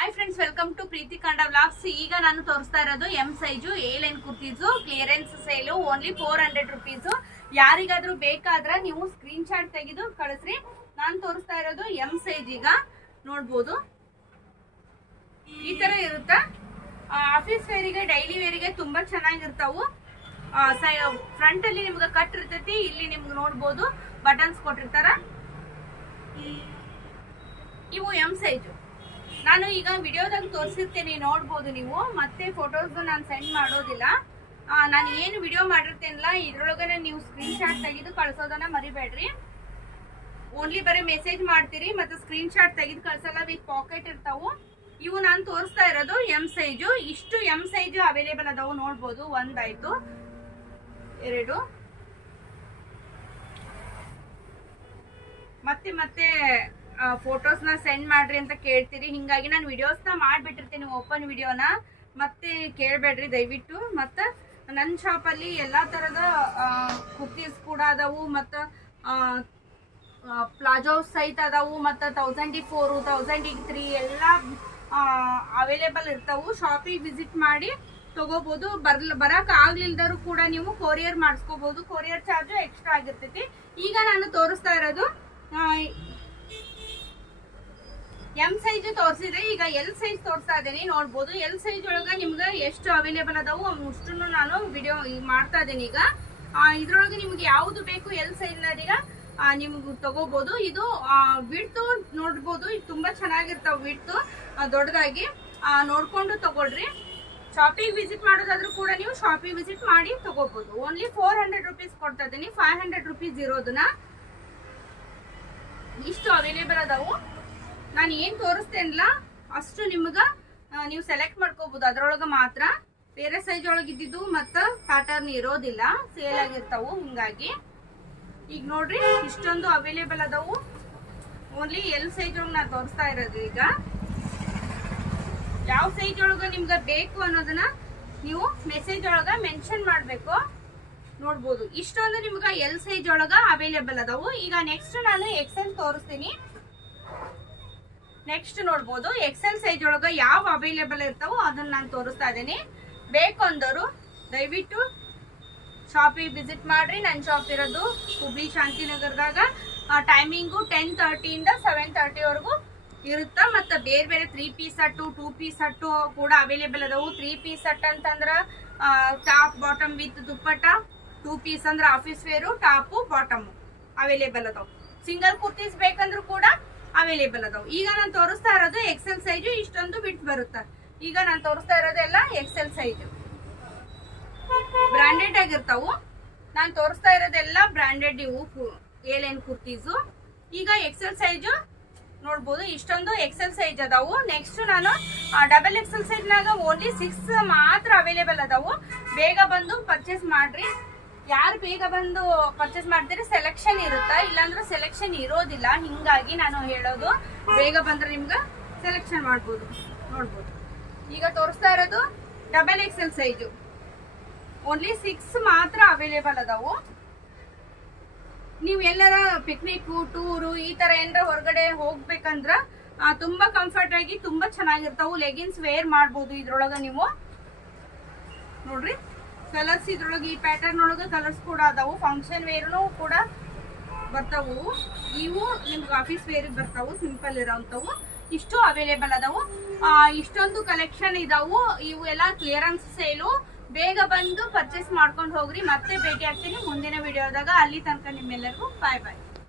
Hi friends, welcome to ಪ್ರೀತಿ ಕಂಡ vlogs. ಈಗ ನಾನು ತೋರಿಸ್ತಾ ಇರೋದು M size A line kurtis clearance sale only 400 rupees. ಯಾರಿಗಾದ್ರೂ ಬೇಕಾದ್ರೆ ನೀವು ಸ್ಕ್ರೀನ್ ಶಾಟ್ ತೆಗೆದು ಕಳಿಸ್ರಿ. ನಾನು ತೋರಿಸ್ತಾ ಇರೋದು ಎಂ ಸೈಜ್. ಈಗ ನೋಡ್ಬೋದು ಈ ತರ ಇರುತ್ತೆ. ಆಫೀಸ್ ವೇರಿಗೆ ಡೈಲಿ ವೇರಿಗೆ ತುಂಬಾ ಚೆನ್ನಾಗಿರ್ತಾವು. ಫ್ರಂಟ್ ಅಲ್ಲಿ ನಿಮ್ಗೆ ಕಟ್ ಇರ್ತೈತಿ, ಇಲ್ಲಿ ನಿಮ್ಗೆ ನೋಡ್ಬೋದು ಬಟನ್ಸ್ ಕೊಟ್ಟಿರ್ತಾರ. ಇವು ಎಂ ಸೈಜು. ನಾನು ಈಗ ವಿಡಿಯೋದಾಗ ತೋರಿಸಿರ್ತೇನೆ, ನೋಡ್ಬೋದು ನೀವು. ಮತ್ತೆ ಫೋಟೋಸ್ ನಾನು ಸೆಂಡ್ ಮಾಡೋದಿಲ್ಲ. ನಾನು ಏನು ವಿಡಿಯೋ ಮಾಡಿರ್ತೇನಲ್ಲ ಇದ್ರೊಳಗನೆ ನೀವು ಸ್ಕ್ರೀನ್ ಶಾಟ್ ತೆಗೆದು ಕಳ್ಸೋದನ್ನ ಮರಿಬೇಡ್ರಿ. ಓನ್ಲಿ ಬರೀ ಮೆಸೇಜ್ ಮಾಡ್ತೀರಿ ಮತ್ತೆ ಸ್ಕ್ರೀನ್ ಶಾಟ್ ತೆಗೆದು ಕಳ್ಸಲ್ಲ. ವಿತ್ ಪಾಕೆಟ್ ಇರ್ತಾವು. ಇವು ನಾನು ತೋರಿಸ್ತಾ ಇರೋದು ಎಂ ಸೈಜು. ಇಷ್ಟು ಎಂ ಸೈಜು ಅವೈಲೇಬಲ್ ಅದಾವು. ನೋಡ್ಬೋದು, ಒಂದಾಯ್ತು, ಎರಡು, ಮತ್ತೆ ಫೋಟೋಸ್ ನ ಸೆಂಡ್ ಮಾಡ್ರಿ ಅಂತ ಕೇಳ್ತೀರಿ. ಹಿಂಗಾಗಿ ನಾನು ವಿಡಿಯೋಸ್ ನ ಮಾಡ್ಬಿಟ್ಟಿರ್ತೀನಿ, ಓಪನ್ ವಿಡಿಯೋನ. ಮತ್ತೆ ಕೇಳ್ಬೇಡ್ರಿ ದಯವಿಟ್ಟು. ಮತ್ತೆ ನನ್ನ ಶಾಪ್ ಅಲ್ಲಿ ಎಲ್ಲಾ ತರದ ಕುರ್ತೀಸ್ ಕೂಡ ಅದಾವು, ಮತ್ತ ಪ್ಲಾಜೋ ಸೈಟ್ ಅದಾವು, ಮತ್ತ 1004 1003 ಎಲ್ಲ ಅವೈಲೇಬಲ್ ಇರ್ತಾವು. ಶಾಪಿಗೆ ವಿಸಿಟ್ ಮಾಡಿ ತಗೋಬಹುದು. ಬರಕ್ ಆಗ್ಲಿಲ್ದರು ಕೂಡ ನೀವು ಕೊರಿಯರ್ ಮಾಡಿಸ್ಕೋಬಹುದು. ಕೊರಿಯರ್ ಚಾರ್ಜ್ ಎಕ್ಸ್ಟ್ರಾ ಆಗಿರ್ತೈತಿ. ಈಗ ನಾನು ತೋರಿಸ್ತಾ ಇರೋದು ಎಂ ಸೈಜ್ ತೋರಿಸಿದ್ರೆ, ಈಗ ಎಲ್ ಸೈಜ್ ತೋರಿಸ್ತಾ ಇದ್ದೀನಿ. ನೋಡ್ಬೋದು ಎಲ್ ಸೈಜ್ ಒಳಗ ನಿಮ್ಗೆ ಎಷ್ಟು ಅವೈಲೇಬಲ್ ಅದಾವು ಅಷ್ಟನ್ನು ನಾನು ವಿಡಿಯೋ ಮಾಡ್ತಾ ಇದ್ದೀನಿ. ಈಗ ಇದ್ರೊಳಗೆ ನಿಮ್ಗೆ ಯಾವ್ದು ಬೇಕು ಎಲ್ ಸೈಜ್ ಈಗ ನಿಮ್ಗೆ ತಗೋಬಹುದು. ಇದು ವಿಡ್ತು ನೋಡ್ಬೋದು, ಇದು ತುಂಬಾ ಚೆನ್ನಾಗಿರ್ತಾವ. ವಿಡ್ತು ದೊಡ್ಡದಾಗಿ ನೋಡ್ಕೊಂಡು ತಗೊಳ್ರಿ. ಶಾಪಿಗೆ ವಿಸಿಟ್ ಮಾಡೋದಾದ್ರೂ ಕೂಡ ನೀವು ಶಾಪಿಗೆ ವಿಸಿಟ್ ಮಾಡಿ ತಗೋಬಹುದು. ಓನ್ಲಿ 400 ರುಪೀಸ್ ಕೊಡ್ತಾ ಇದ್ದೀನಿ. 500 ರುಪೀಸ್ ಇರೋದನ್ನ ಇಷ್ಟು ಅವೈಲೇಬಲ್ ಅದಾವು. ನಾನು ಏನ್ ತೋರಿಸ್ತೇನಲ್ಲ ಅಷ್ಟು ನಿಮ್ಗ ನೀವು ಸೆಲೆಕ್ಟ್ ಮಾಡ್ಕೋಬಹುದು. ಅದ್ರೊಳಗ ಮಾತ್ರ ಬೇರೆ ಸೈಜ್ ಒಳಗಿದ್ದು ಮತ್ತ ಪ್ಯಾಟರ್ನ್ ಇರೋದಿಲ್ಲ, ಸೇಲ್ ಆಗಿರ್ತಾವು. ಹಿಂಗಾಗಿ ಈಗ ನೋಡ್ರಿ ಇಷ್ಟೊಂದು ಅವೈಲೇಬಲ್ ಅದಾವು. ಓನ್ಲಿ ಎಲ್ ಸೈಜ್ ಒಳಗೆ ನಾನು ತೋರಿಸ್ತಾ ಇರೋದು. ಈಗ ಯಾವ ಸೈಜ್ ಒಳಗ ನಿಮ್ಗ ಬೇಕು ಅನ್ನೋದನ್ನ ನೀವು ಮೆಸೇಜ್ ಒಳಗ ಮೆನ್ಷನ್ ಮಾಡ್ಬೇಕು. ನೋಡ್ಬೋದು ಇಷ್ಟೊಂದು ನಿಮ್ಗ ಎಲ್ ಸೈಜ್ ಒಳಗ ಅವೈಲೇಬಲ್ ಅದಾವು. ಈಗ ನೆಕ್ಸ್ಟ್ ನಾನು ಎಕ್ಸೆಲ್ ತೋರಿಸ್ತೀನಿ. ನೆಕ್ಸ್ಟ್ ನೋಡ್ಬೋದು ಎಕ್ಸೆಲ್ ಸೈಜ್ ಒಳಗ ಯಾವ ಅವೈಲೇಬಲ್ ಇರ್ತಾವೋ ಅದನ್ನ ನಾನು ತೋರಿಸ್ತಾ ಇದ್ದೀನಿ. ಬೇಕು ಅಂದವರು ದಯವಿಟ್ಟು ಶಾಪಿಗೆ ವಿಸಿಟ್ ಮಾಡ್ರಿ. ನನ್ನ ಶಾಪ್ ಇರೋದು ಹುಬ್ಳಿ ಶಾಂತಿನಗರದಾಗ. ಟೈಮಿಂಗು 10:30 ಇಂದ 7:30 ವರೆಗೂ ಇರುತ್ತ. ಮತ್ತೆ ಬೇರೆ ಬೇರೆ 3 ಪೀಸ್ ಸೆಟ್ಟು 2 ಪೀಸ್ ಸೆಟ್ಟು ಕೂಡ ಅವೈಲೇಬಲ್ ಅದಾವು. 3 ಪೀಸ್ ಸೆಟ್ ಅಂತಂದ್ರ top bottom with dupatta, 2 piece ಅಂದ್ರ office wear top bottom available ಅದಾವ. ಸಿಂಗಲ್ ಕುರ್ತೀಸ್ ಬೇಕಂದ್ರೂ ಕೂಡ ಅವೈಲೇಬಲ್ ಅದಾವ. ಈಗ ನಾನು ತೋರಿಸ್ತಾ ಇರೋದು ಎಕ್ಸೆಲ್ ಸೈಜು. ಇಷ್ಟೊಂದು ಬಿಟ್ ಬರುತ್ತೆ. ಈಗ ನಾನು ತೋರಿಸ್ತಾ ಇರೋದೆಲ್ಲ ಎಕ್ಸೆಲ್ ಸೈಜು, ಬ್ರಾಂಡೆಡ್ ಆಗಿರ್ತಾವು. ನಾನು ತೋರಿಸ್ತಾ ಇರೋದೆಲ್ಲ ಬ್ರಾಂಡೆಡ್ ಇವು ಎ ಲೈನ್ ಕುರ್ತೀಸು. ಈಗ ಎಕ್ಸೆಲ್ ಸೈಜು ನೋಡ್ಬೋದು, ಇಷ್ಟೊಂದು ಎಕ್ಸೆಲ್ ಸೈಜ್ ಅದಾವು. ನೆಕ್ಸ್ಟ್ ನಾನು ಡಬಲ್ ಎಕ್ಸೆಲ್ ಸೈಜ್ ನಾಗ ಓನ್ಲಿ 6 ಮಾತ್ರ ಅವೈಲೇಬಲ್ ಅದಾವು. ಬೇಗ ಬಂದು ಪರ್ಚೇಸ್ ಮಾಡ್ರಿ. ಯಾರು ಬೇಗ ಬಂದು ಪರ್ಚೇಸ್ ಮಾಡ್ತೀರಿ ಸೆಲೆಕ್ಷನ್ ಇರುತ್ತಾ, ಇಲ್ಲಾಂದ್ರೆ ಸೆಲೆಕ್ಷನ್ ಇರೋದಿಲ್ಲ. ಹಿಂಗಾಗಿ ನಾನು ಹೇಳೋದು ಬೇಗ ಬಂದ್ರೆ ನಿಮ್ಗೆ ಸೆಲೆಕ್ಷನ್ ಮಾಡ್ಬೋದು. ನೋಡ್ಬೋದು ಈಗ ತೋರಿಸ್ತಾ ಇರೋದು ಡಬಲ್ ಎಕ್ಸೆಲ್ ಸೈಜು. ಓನ್ಲಿ 6 ಮಾತ್ರ ಅವೈಲೇಬಲ್ ಅದಾವು. ನೀವು ಎಲ್ಲರ ಪಿಕ್ನಿಕ್ ಟೂರು ಈ ತರ ಏನಾರ ಹೊರಗಡೆ ಹೋಗ್ಬೇಕಂದ್ರ ತುಂಬಾ ಕಂಫರ್ಟ್ ಆಗಿ ತುಂಬಾ ಚೆನ್ನಾಗಿರ್ತಾವು. ಲೆಗಿನ್ಸ್ ವೇರ್ ಮಾಡ್ಬೋದು ಇದ್ರೊಳಗ ನೀವು. ನೋಡ್ರಿ ಕಲರ್ಸ್ ಇದ್ರೊಳಗೆ ಈ ಪ್ಯಾಟರ್ನ್ ಒಳಗ ಕಲರ್ಸ್ ಕೂಡ ಅದಾವು. ಫಂಕ್ಷನ್ ವೇರ್ನು ಕೂಡ ಬರ್ತಾವು. ಇವು ನಿಮ್ಗೆ ಆಫೀಸ್ ವೇರ್ ಬರ್ತಾವು, ಸಿಂಪಲ್ ಇರೋಂಥವು. ಇಷ್ಟು ಅವೈಲೇಬಲ್ ಅದಾವು. ಇಷ್ಟೊಂದು ಕಲೆಕ್ಷನ್ ಇದಾವು. ಇವು ಎಲ್ಲ ಕ್ಲಿಯರೆನ್ಸ್ ಸೇಲು. ಬೇಗ ಬಂದು ಪರ್ಚೇಸ್ ಮಾಡ್ಕೊಂಡು ಹೋಗ್ರಿ. ಮತ್ತೆ ಭೇಟಿ ಆಗ್ತೀನಿ ಮುಂದಿನ ವಿಡಿಯೋದಾಗ. ಅಲ್ಲಿ ತನಕ ನಿಮ್ಮೆಲ್ಲರಿಗೂ ಬಾಯ್ ಬಾಯ್.